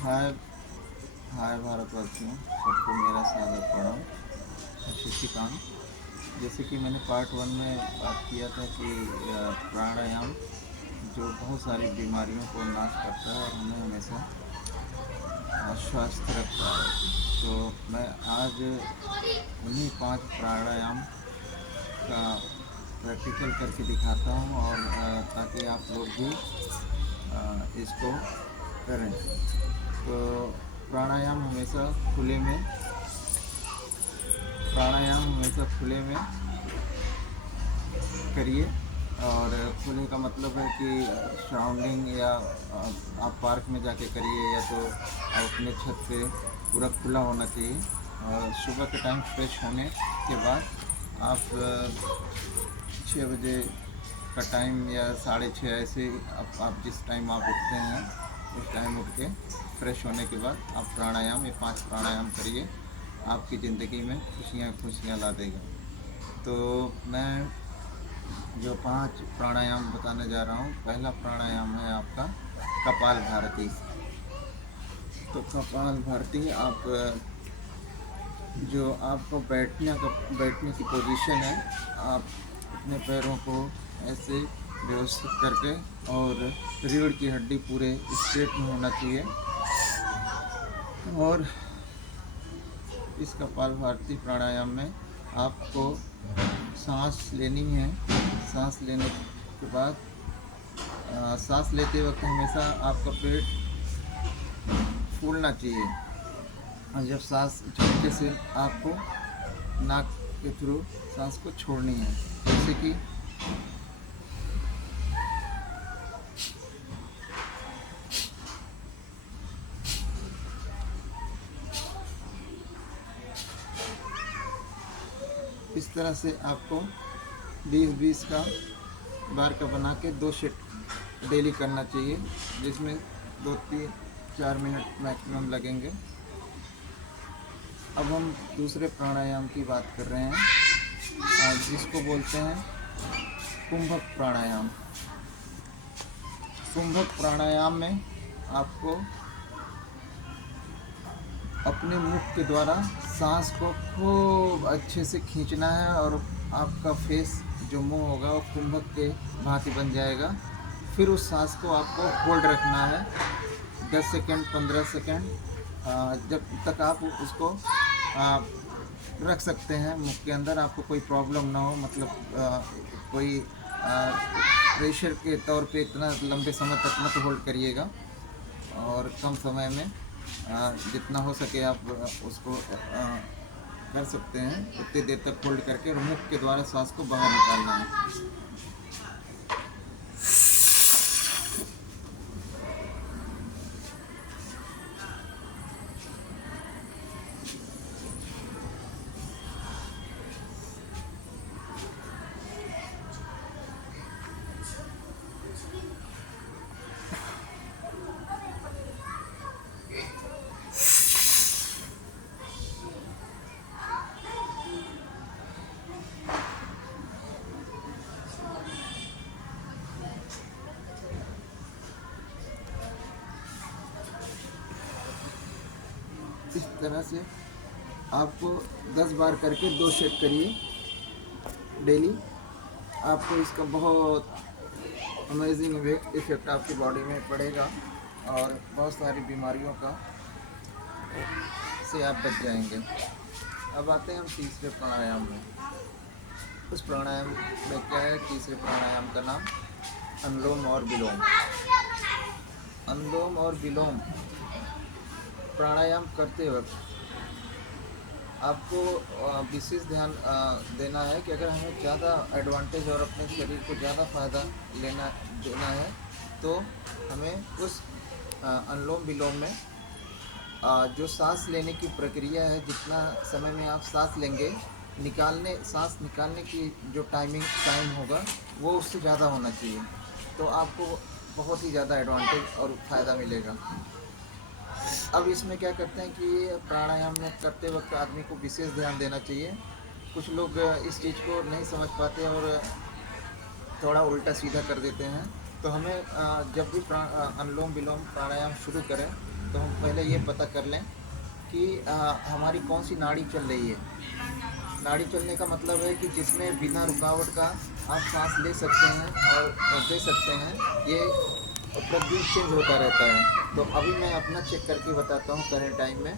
हाय हाय भारतवासियों, सबको मेरा स्वागत प्रणाम। शशिकांत। जैसे कि मैंने पार्ट 1 में बात किया था कि प्राणायाम जो बहुत सारी बीमारियों को नाश करता है और हमें हमेशा स्वस्थ रखता है। तो मैं आज उन्हीं 5 प्राणायाम का प्रैक्टिकल करके दिखाता हूँ और ताकि आप लोग भी इसको करें। तो प्राणायाम हमेशा खुले में प्राणायाम हमेशा खुले में करिए। और खुले का मतलब है कि सराउंडिंग या आप पार्क में जाके करिए या तो आप अपने छत पे पूरा खुला होना चाहिए। और सुबह के टाइम फ्रेश होने के बाद आप 6 बजे का टाइम या 6:30 ऐसे आप जिस टाइम आप उठते हैं उस टाइम उठ के फ्रेश होने के बाद आप प्राणायाम, ये 5 प्राणायाम करिए। आपकी ज़िंदगी में खुशियाँ खुशियाँ ला देगा। तो मैं जो 5 प्राणायाम बताने जा रहा हूँ, पहला प्राणायाम है आपका कपाल भारती। तो कपाल भारती आप जो आपको बैठने की पोजीशन है, आप अपने पैरों को ऐसे व्यवस्थित करके और रीढ़ की हड्डी पूरे स्ट्रेट में होना चाहिए। और इस कपाल भारती प्राणायाम में आपको सांस लेनी है। सांस लेने के बाद सांस लेते वक्त हमेशा आपका पेट फूलना चाहिए। और जब सांस झटके से आपको नाक के थ्रू सांस को छोड़नी है, जैसे कि इस तरह से आपको 20-20 का बार का बना के 2 सेट डेली करना चाहिए, जिसमें 2-3-4 मिनट मैक्सिमम लगेंगे। अब हम दूसरे प्राणायाम की बात कर रहे हैं, जिसको बोलते हैं कुंभक प्राणायाम। कुंभक प्राणायाम में आपको अपने मुख के द्वारा सांस को खूब अच्छे से खींचना है और आपका फेस जो मुंह होगा वो कुंभक के भांति बन जाएगा। फिर उस सांस को आपको होल्ड रखना है 10 सेकेंड 15 सेकेंड, जब तक आप उसको रख सकते हैं मुख के अंदर, आपको कोई प्रॉब्लम ना हो। मतलब कोई प्रेशर के तौर पे इतना लंबे समय तक मत होल्ड करिएगा। और कम समय में जितना हो सके आप उसको कर सकते हैं, उतनी देर तक होल्ड करके और मुख के द्वारा सांस को बाहर निकालना है। इस तरह से आपको 10 बार करके 2 सेट करिए डेली। आपको इसका बहुत अमेजिंग इफेक्ट आपकी बॉडी में पड़ेगा और बहुत सारी बीमारियों का से आप बच जाएंगे। अब आते हैं हम तीसरे प्राणायाम में। उस प्राणायाम में क्या है, तीसरे प्राणायाम का नाम अनुलोम और विलोम। अनुलोम और विलोम प्राणायाम करते वक्त आपको विशेष ध्यान देना है कि अगर हमें ज़्यादा एडवांटेज और अपने शरीर को ज़्यादा फ़ायदा देना है तो हमें उस अनुलोम विलोम में जो सांस लेने की प्रक्रिया है, जितना समय में आप सांस लेंगे, सांस निकालने की जो टाइम होगा वो उससे ज़्यादा होना चाहिए। तो आपको बहुत ही ज़्यादा एडवांटेज और फ़ायदा मिलेगा। अब इसमें क्या करते हैं कि प्राणायाम में करते वक्त आदमी को विशेष ध्यान देना चाहिए। कुछ लोग इस चीज़ को नहीं समझ पाते और थोड़ा उल्टा सीधा कर देते हैं। तो हमें जब भी अनुलोम विलोम प्राणायाम शुरू करें तो हम पहले ये पता कर लें कि हमारी कौन सी नाड़ी चल रही है। नाड़ी चलने का मतलब है कि जिसमें बिना रुकावट का आप सांस ले सकते हैं और दे सकते हैं। ये प्रतिदिन चेंज होता रहता है। तो अभी मैं अपना चेक करके बताता हूँ करंट टाइम में।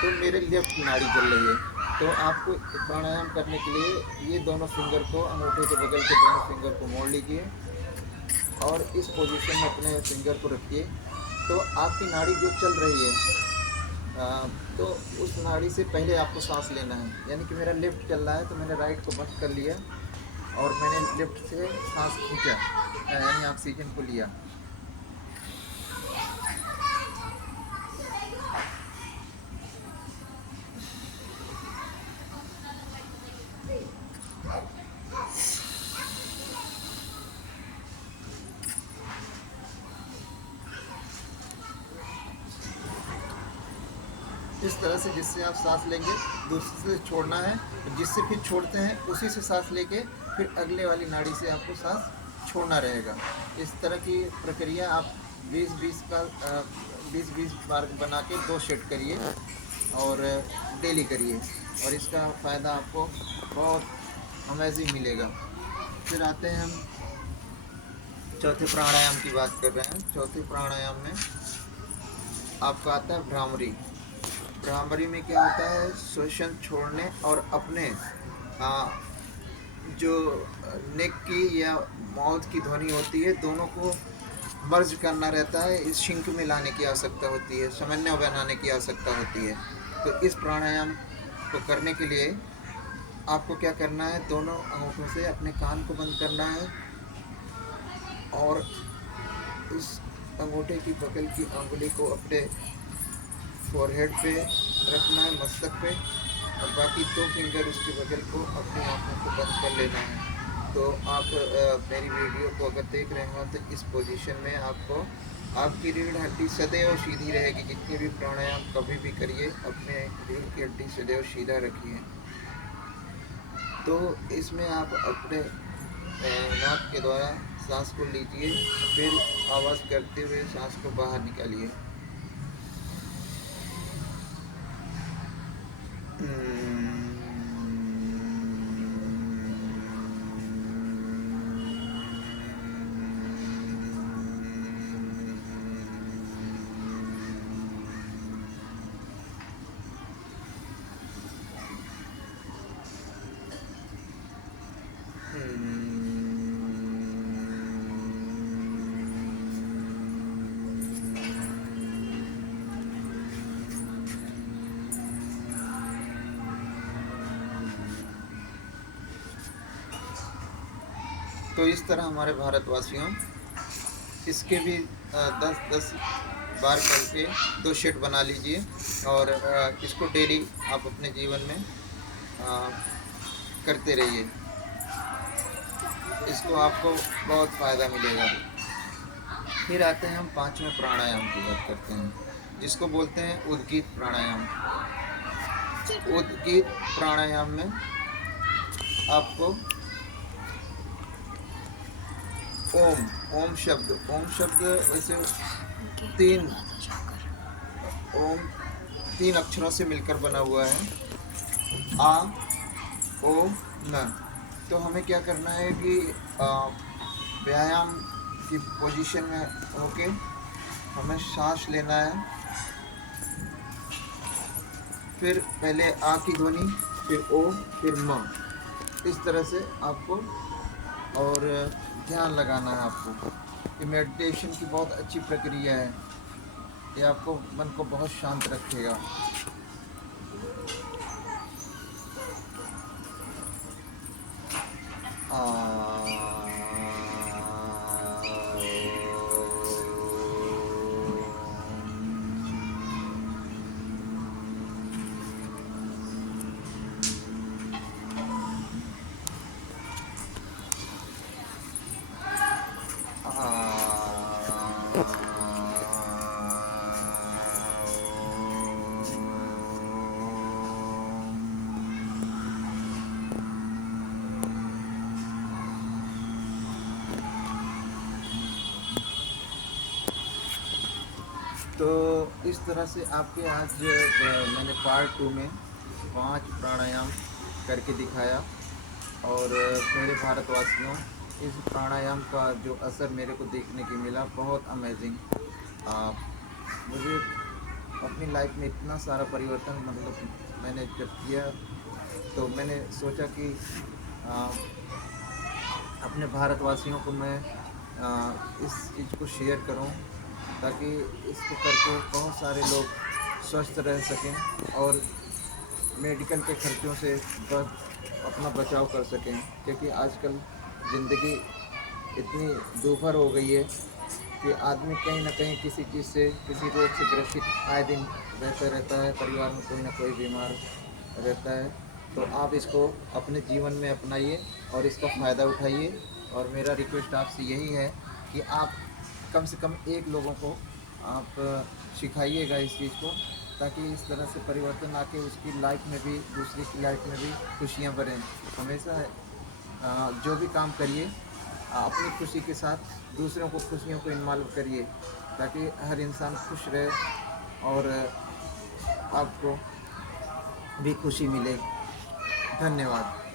तो मेरे लेफ्ट नाड़ी चल रही है। तो आपको प्राणायाम करने के लिए ये दोनों फिंगर को, अंगूठे के बगल के दोनों फिंगर को मोड़ लीजिए और इस पोजीशन में अपने फिंगर को रखिए। तो आपकी नाड़ी जो चल रही है तो उस नाड़ी से पहले आपको सांस लेना है। यानी कि मेरा लेफ़्ट चल रहा है तो मैंने राइट को बंद कर लिया और मैंने लेफ़्ट से सांस खींचा, यानी ऑक्सीजन को लिया। इस तरह से जिससे आप सांस लेंगे दूसरे से छोड़ना है, जिससे फिर छोड़ते हैं उसी से सांस लेके फिर अगले वाली नाड़ी से आपको सांस छोड़ना रहेगा। इस तरह की प्रक्रिया आप 20-20 बार बना के 2 सेट करिए और डेली करिए और इसका फ़ायदा आपको बहुत अमेजिंग मिलेगा। फिर आते हैं हम चौथे प्राणायाम की बात कर रहे हैं। चौथे प्राणायाम में आपका आता है भ्रामरी। भ्रामरी में क्या होता है, श्वसन छोड़ने और अपने जो नेक की या माउथ की ध्वनि होती है दोनों को मर्ज करना रहता है। इस सिंक में लाने की आवश्यकता होती है, समन्वय बनाने की आवश्यकता होती है। तो इस प्राणायाम को करने के लिए आपको क्या करना है, दोनों अंगूठों से अपने कान को बंद करना है और उस अंगूठे की बगल की अंगुली को अपने फोरहेड पे रखना है, मस्तक पे, और बाकी 2 फिंगर उसके बगल को अपनी आँखों को बंद कर लेना है। तो आप मेरी वीडियो को अगर देख रहे हो तो इस पोजीशन में आपको आपकी रीढ़ हड्डी सदैव सीधी रहेगी। जितने भी प्राणायाम कभी भी करिए अपने रीढ़ की हड्डी सदैव सीधा रखिए। तो इसमें आप अपने नाक के द्वारा सांस को लीजिए, फिर आवाज़ करते हुए सांस को बाहर निकालिए। तो इस तरह हमारे भारतवासियों इसके भी 10-10 बार करके 2 सेट बना लीजिए और इसको डेली आप अपने जीवन में करते रहिए। इसको आपको बहुत फ़ायदा मिलेगा। फिर आते हैं हम 5वें प्राणायाम की बात करते हैं, जिसको बोलते हैं उद्गीत प्राणायाम। उद्गीत प्राणायाम में आपको ओम शब्द वैसे 3 अक्षरों से मिलकर बना हुआ है, आ ओ न। तो हमें क्या करना है कि व्यायाम की पोजीशन में होके हमें सांस लेना है। फिर पहले आ की ध्वनि, फिर ओ, फिर म। इस तरह से आपको और ध्यान लगाना है आपको। ये मेडिटेशन की बहुत अच्छी प्रक्रिया है, ये आपको मन को बहुत शांत रखेगा। तो इस तरह से आपके आज मैंने पार्ट 2 में 5 प्राणायाम करके दिखाया। और मेरे भारतवासियों, इस प्राणायाम का जो असर मेरे को देखने की मिला बहुत अमेजिंग। मुझे अपनी लाइफ में इतना सारा परिवर्तन, मतलब मैंने जब किया तो मैंने सोचा कि आ, अपने भारतवासियों को मैं इस चीज़ को शेयर करूं, ताकि इसको करके बहुत सारे लोग स्वस्थ रह सकें और मेडिकल के खर्चों से अपना बचाव कर सकें। क्योंकि आजकल ज़िंदगी इतनी दूभर हो गई है कि आदमी कहीं ना कहीं किसी चीज़ से, किसी रोग से ग्रसित आए दिन रहता है। परिवार में कोई ना कोई बीमार रहता है। तो आप इसको अपने जीवन में अपनाइए और इसका फ़ायदा उठाइए। और मेरा रिक्वेस्ट आपसे यही है कि आप कम से कम एक लोगों को आप सिखाइएगा इस चीज़ को, ताकि इस तरह से परिवर्तन आके उसकी लाइफ में भी, दूसरे की लाइफ में भी खुशियाँ बढ़ें। हमेशा जो भी काम करिए अपनी खुशी के साथ दूसरों को खुशियों को इन्वॉल्व करिए, ताकि हर इंसान खुश रहे और आपको भी खुशी मिले। धन्यवाद।